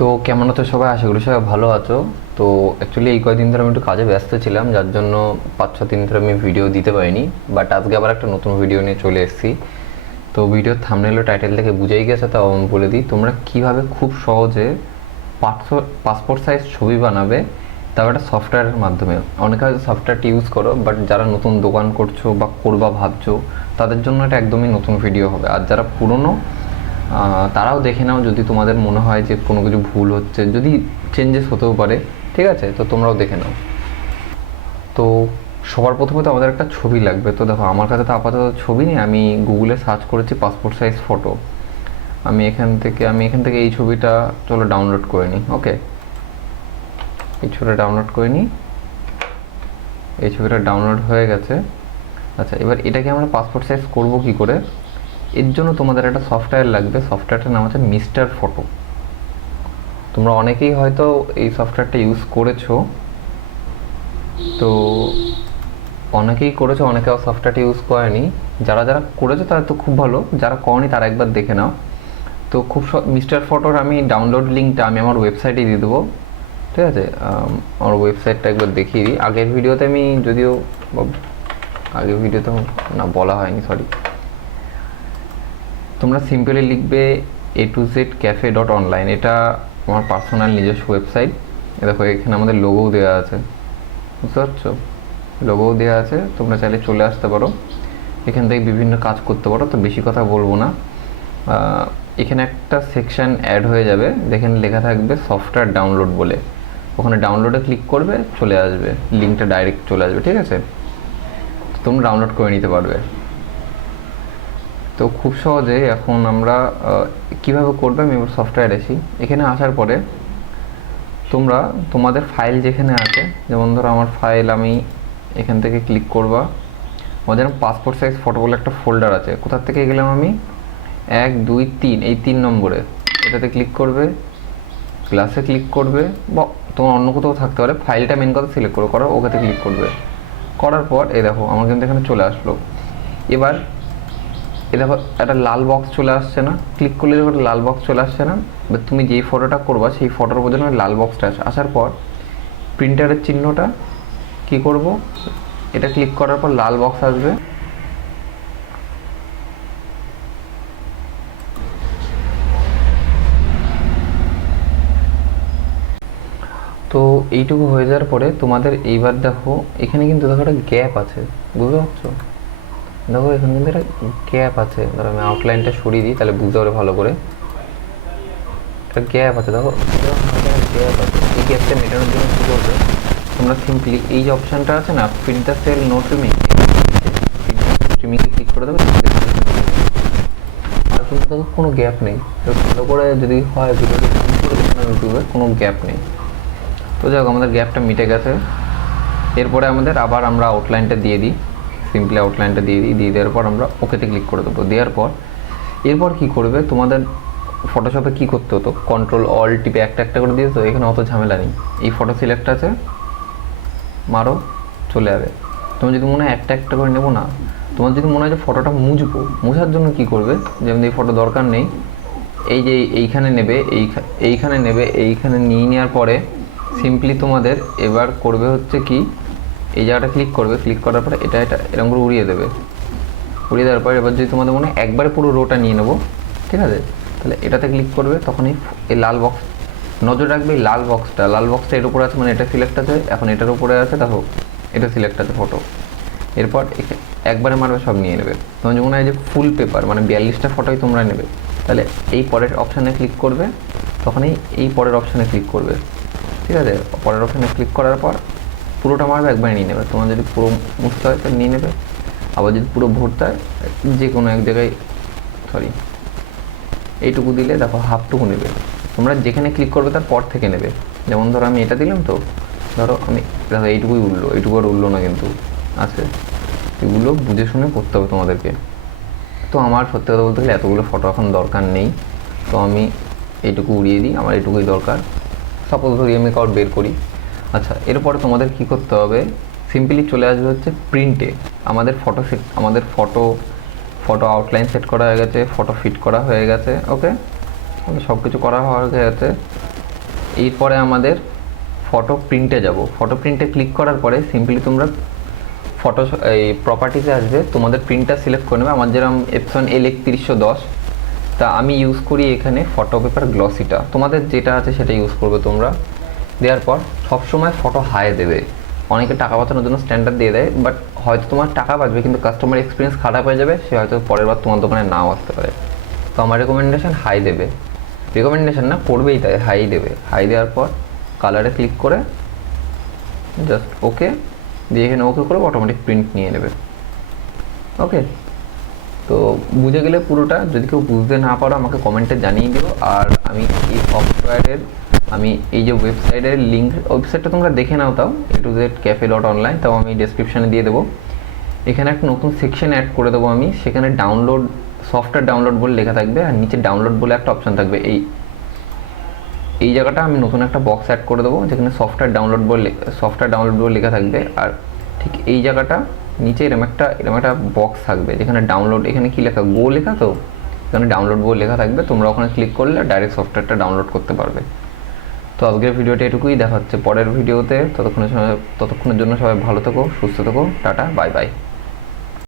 তো কেমন আছো সবাই? আশা করি সবাই ভালো আছো। তো অ্যাকচুয়ালি এই কয়েকদিন ধরে আমি একটু কাজে ব্যস্ত ছিলাম, যার জন্য 5-6 দিন ধরে আমি ভিডিও দিতে পারিনি। বাট আজকে আবার একটা নতুন ভিডিও নিয়ে চলে এসেছি। তো ভিডিওর থাম্বনেল ও টাইটেল থেকে বুঝেই গেছে, তাও আমি বলে দিই তোমরা কিভাবে খুব সহজে পাসপোর্ট সাইজ ছবি বানাবে, তাও একটা সফটওয়্যারের মাধ্যমে। অনেকে হয়তো সফটওয়্যারটি ইউজ করো, বাট যারা নতুন দোকান করছো বা করবা ভাবছো তাদের জন্য এটা একদমই নতুন ভিডিও হবে। আর যারা পুরনো তারাও দেখে নাও, যদি তোমাদের মনে হয় যে কোনো কিছু ভুল হচ্ছে, যদি চেঞ্জেস হতেও পারে, ঠিক আছে? তো তোমরাও দেখে নাও। তো সবার প্রথমে তো আমাদের একটা ছবি লাগবে। তো দেখো আমার কাছে তো আপাতত ছবি নেই, আমি গুগলে সার্চ করেছি পাসপোর্ট সাইজ ফটো। আমি এখান থেকে এই ছবিটা চলো ডাউনলোড করে নিই। ওকে, এই ছবিটা ডাউনলোড করে নিই। এই ছবিটা ডাউনলোড হয়ে গেছে। আচ্ছা, এবার এটাকে আমরা পাসপোর্ট সাইজ করবো কী করে? এর জন্য তোমাদের একটা সফটওয়্যার লাগবে। সফটওয়্যারটার নাম হচ্ছে মিস্টার ফটো। তোমরা অনেকেই হয়তো এই সফটওয়্যারটা ইউজ করেছো। তো অনেকেই করেছো, অনেকেও সফটওয়্যারটা ইউজ করেনি। যারা যারা করেছো তারা তো খুব ভালো, যারা করনি তারা একবার দেখে নাও। তো মিস্টার ফটোর আমি ডাউনলোড লিঙ্কটা আমি আমার ওয়েবসাইটে দিয়ে দেবো, ঠিক আছে? আমার ওয়েবসাইটটা একবার দেখিয়ে দিই। আগের ভিডিওতে আমি যদিও আগের ভিডিওতে না বলা হয়নি, সরি। তোমরা সিম্পলি লিখবে a2zcafe.online। এটা আমার পার্সোনাল নিজস্ব ওয়েবসাইট। দেখো এখানে আমাদের লোগোও দেওয়া আছে, বুঝতে পারছো? লোগোও দেওয়া আছে, তোমরা চাইলে চলে আসতে পারো। এখান থেকে বিভিন্ন কাজ করতে পারো। তো বেশি কথা বলবো না। এখানে একটা সেকশন অ্যাড হয়ে যাবে, যেখানে লেখা থাকবে সফটওয়্যার ডাউনলোড বলে। ওখানে ডাউনলোডে ক্লিক করবে, চলে আসবে লিঙ্কটা, ডাইরেক্ট চলে আসবে, ঠিক আছে? তো তোমরা ডাউনলোড করে নিতে পারবে। তো খুব সহজে এখন আমরা কিভাবে করবে, আমি এবার সফটওয়্যার আসি। এখানে আসার পরে তোমরা তোমাদের ফাইল যেখানে আছে, যেমন ধরো আমার ফাইল, আমি এখান থেকে ক্লিক করবা। আমাদের পাসপোর্ট সাইজ ফটো বলে একটা ফোল্ডার আছে। কোথার থেকে গেলাম আমি? 1 2 3, এই 3 নম্বরে এটাতে ক্লিক করবে, প্লাসে ক্লিক করবে, বা তোমার অন্য কোথাও থাকতে পারে। ফাইলটা মেন কথা সিলেক্ট করার ওখানে ক্লিক করবে। করার পর এই দেখো আমার কিন্তু এখানে চলে আসলো। এবার এ দেখো একটা লাল বক্স চলে আসছে না? ক্লিক করলে দেখো একটা লাল বক্স চলে আসছে না? এবার তুমি যেই ফটোটা করবা সেই ফটোর উপর যেন লাল বক্সটা আসার পর প্রিন্টারের চিহ্নটা কি করব, এটা ক্লিক করার পর লাল বক্স আসবে। তো এইটুকু হয়ে যাওয়ার পরে তোমাদের এইবার দেখো এখানে কিন্তু দেখো একটা গ্যাপ আছে, বুঝতে পারছো? দেখো এখানে কিন্তু একটা গ্যাপ আছে। ধরো আমি আউটলাইনটা সরিয়ে দিই, তাহলে বুঝতে পারে ভালো করে। একটা গ্যাপ আছে, দেখো গ্যাপ আছে। এই গ্যাপটা মেটানোর জন্য কী করবে, তোমরা সিম্পলি এই যে অপশানটা আছে না, fit the cell no trimming, ট্রিমিংয়ে ক্লিক করে দেবে। আর কিন্তু দেখো কোনো গ্যাপ নেই। তো ভালো করে যদি হয় ভিডিওটা ইউটিউবে কোনো গ্যাপ নেই। তো যাই হোক, আমাদের গ্যাপটা মিটে গেছে। এরপরে আমাদের আবার আমরা আউটলাইনটা দিয়ে দিই, সিম্পলি আউটলাইনটা দিয়ে দেওয়ার পর আমরা ওকেতে ক্লিক করে দেবো। দেওয়ার পর এরপর কী করবে, তোমাদের ফটোশপে কী করতে হতো, কন্ট্রোল অল টিপে একটা একটা করে দিয়ে, তো এখানে অত ঝামেলা নেই। এই ফটো সিলেক্ট আছে, মারো, চলে যাবে। তোমার যদি মনে হয় একটা একটা করে নেবো না, তোমার যদি মনে হয় যে ফটোটা মুছবো, মোছার জন্য কী করবে, যেমন এই ফটো দরকার নেই, এই যে এইখানে নেবে, এইখানে নেবে, এইখানে নিয়ে নেওয়ার পরে সিম্পলি তোমাদের এবার করবে হচ্ছে কি, এই জায়গাটা ক্লিক করবে। ক্লিক করার পরে এটা এরকম করে উড়িয়ে দেবে। উড়িয়ে দেওয়ার পর এবার যদি তোমাদের মনে হয় একবারে পুরো রোটা নিয়ে নেবো, ঠিক আছে, তাহলে এটাতে ক্লিক করবে। তখন এই লাল বক্স, নজর রাখবে এই লাল বক্সটা এর উপরে আছে, মানে এটা সিলেক্ট আছে। এখন এটার উপরে আছে, দেখো এটা সিলেক্ট আছে ফটো। এরপর একবারে মারবে, সব নিয়ে নেবে। তোমার মনে হয় যে ফুল পেপার মানে 42টা ফটোই তোমরা নেবে, তাহলে এই পরের অপশানে ক্লিক করবে। তখনই এই পরের অপশানে ক্লিক করবে, ঠিক আছে? পরের অপশানে ক্লিক করার পর পুরোটা মারবে, একবারে নিয়ে নেবে। তোমার যদি পুরো মুছতে হয় তাহলে নিয়ে নেবে, আবার যদি পুরো ভরতে হয় যে কোনো এক জায়গায়, সরি এইটুকু দিলে দেখো হাফটুকু নেবে। তোমরা যেখানে ক্লিক করবে তার পর থেকে নেবে। যেমন ধরো আমি এটা দিলাম, তো ধরো আমি দেখো এইটুকুই উঠলো, এইটুকু আর উঠলো না কিন্তু আছে। এগুলো বুঝে শুনে করতে হবে তোমাদেরকে। তো আমার সত্যি কথা বলতে গেলে এতগুলো ফটো এখন দরকার নেই, তো আমি এইটুকু উড়িয়ে দিই, আমার এইটুকুই দরকার। সাপোজ ধরি আমি কাউর বের করি। আচ্ছা, এরপরে তোমাদের কি করতে হবে, সিম্পলি চলে আসবে হচ্ছে প্রিন্টে। আমাদের ফটো আউটলাইন সেট করা হয়ে গেছে, ফটো ফিট করা হয়ে গেছে, ওকে, সব কিছু করা হয়ে গেছে। এরপরে আমাদের ফটো প্রিন্টে যাব। ফটো প্রিন্টে ক্লিক করার পরে সিম্পলি তোমরা ফটো এই প্রপার্টিতে আসবে, তোমাদের প্রিন্টটা সিলেক্ট করে নেবে। আমার যেরকম এপসন L3110, তা আমি ইউজ করি এখানে ফটো পেপার গ্লসিটা। তোমাদের যেটা আছে সেটা ইউজ করবে তোমরা। দেওয়ার পর সবসময় ফটো হাই দেবে। অনেকে টাকা বাঁচানোর জন্য স্ট্যান্ডার্ড দিয়ে দেয়, বাট হয়তো তোমার টাকা বাঁচবে কিন্তু কাস্টমার এক্সপিরিয়েন্স খারাপ হয়ে যাবে, সে হয়তো পরের বার তোমার দোকানে নাও আসতে পারে। তো আমার রেকমেন্ডেশন হাই দেবে, রেকমেন্ডেশন না, করবেই তাই, হাই দেবে। হাই দেওয়ার পর কালারে ক্লিক করে জাস্ট ওকে দিয়ে এখানে ওকে করে অটোমেটিক প্রিন্ট নিয়ে নেবে। ওকে, তো বুঝে গেলে পুরোটা। যদি কেউ বুঝতে না পারো আমাকে কমেন্টে জানিয়ে দিও। আর আমি এই সফটওয়্যারের আমি এই যে ওয়েবসাইটের লিঙ্ক, ওয়েবসাইটটা তোমরা দেখে নাও, তাও a2zcafe.online, তাও আমি ডেসক্রিপশানে দিয়ে দেবো। এখানে একটা নতুন সেকশন অ্যাড করে দেবো আমি, সেখানে ডাউনলোড, সফটওয়্যার ডাউনলোড বলে লেখা থাকবে, আর নিচে ডাউনলোড বলে একটা অপশান থাকবে। এই জায়গাটা আমি নতুন একটা বক্স অ্যাড করে দেবো, যেখানে সফটওয়্যার ডাউনলোড বলে লেখা থাকবে। আর ঠিক এই জায়গাটা নিচে এরকম একটা বক্স থাকবে, যেখানে ডাউনলোড, এখানে কি লেখা, গো লেখা, তো এখানে ডাউনলোড বলে লেখা থাকবে। তোমরা ওখানে ক্লিক করলে ডাইরেক্ট সফটওয়্যারটা ডাউনলোড করতে পারবে। তো আজকের ভিডিওটা এটুকুই, দেখা হচ্ছে পরের ভিডিওতে। ততক্ষণের জন্য সবাই ভালো থেকো, সুস্থ থেকো, টাটা, বাই বাই।